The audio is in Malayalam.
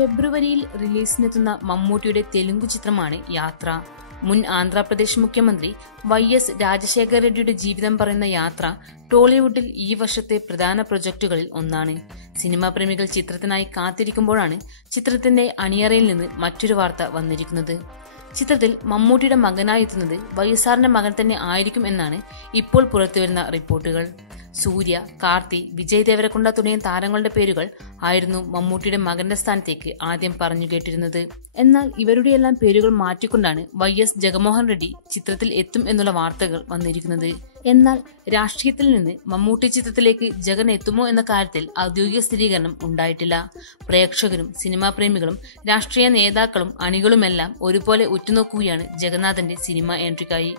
ഫെബ്രുവരിയിൽ റിലീസിനെത്തുന്ന മമ്മൂട്ടിയുടെ തെലുങ്കു ചിത്രമാണ് യാത്ര. മുൻ ആന്ധ്രാപ്രദേശ് മുഖ്യമന്ത്രി YS രാജശേഖര റെഡ്ഡിയുടെ ജീവിതം പറയുന്ന യാത്ര ടോളിവുഡിൽ ഈ വർഷത്തെ പ്രധാന പ്രൊജക്ടുകളിൽ ഒന്നാണ്. സിനിമാ പ്രേമികൾ ചിത്രത്തിനായി കാത്തിരിക്കുമ്പോഴാണ് ചിത്രത്തിന്റെ അണിയറയിൽ നിന്ന് മറ്റൊരു വാർത്ത വന്നിരിക്കുന്നത്. ചിത്രത്തിൽ മമ്മൂട്ടിയുടെ മകനായി എത്തുന്നത് YSRന്റെ മകൻ തന്നെ ആയിരിക്കും എന്നാണ് ഇപ്പോൾ പുറത്തുവരുന്ന റിപ്പോർട്ടുകൾ. സൂര്യ, കാർത്തി, വിജയ് ദേവരകൊണ്ട തുടങ്ങിയ താരങ്ങളുടെ പേരുകൾ ആയിരുന്നു മമ്മൂട്ടിയുടെ മകന്റെ സ്ഥാനത്തേക്ക് ആദ്യം പറഞ്ഞു കേട്ടിരുന്നത്. എന്നാൽ ഇവരുടെയെല്ലാം പേരുകൾ മാറ്റിക്കൊണ്ടാണ് YS ജഗൻമോഹൻ റെഡ്ഡി ചിത്രത്തിൽ എത്തും എന്നുള്ള വാർത്തകൾ വന്നിരിക്കുന്നത്. എന്നാൽ രാഷ്ട്രീയത്തിൽ നിന്ന് മമ്മൂട്ടി ചിത്രത്തിലേക്ക് ജഗൻ എത്തുമോ എന്ന കാര്യത്തിൽ ഔദ്യോഗിക സ്ഥിരീകരണം ഉണ്ടായിട്ടില്ല. പ്രേക്ഷകരും സിനിമാ പ്രേമികളും രാഷ്ട്രീയ നേതാക്കളും അണികളുമെല്ലാം ഒരുപോലെ ഉറ്റുനോക്കുകയാണ് ജഗന്നാഥന്റെ സിനിമ എൻട്രിക്കായി.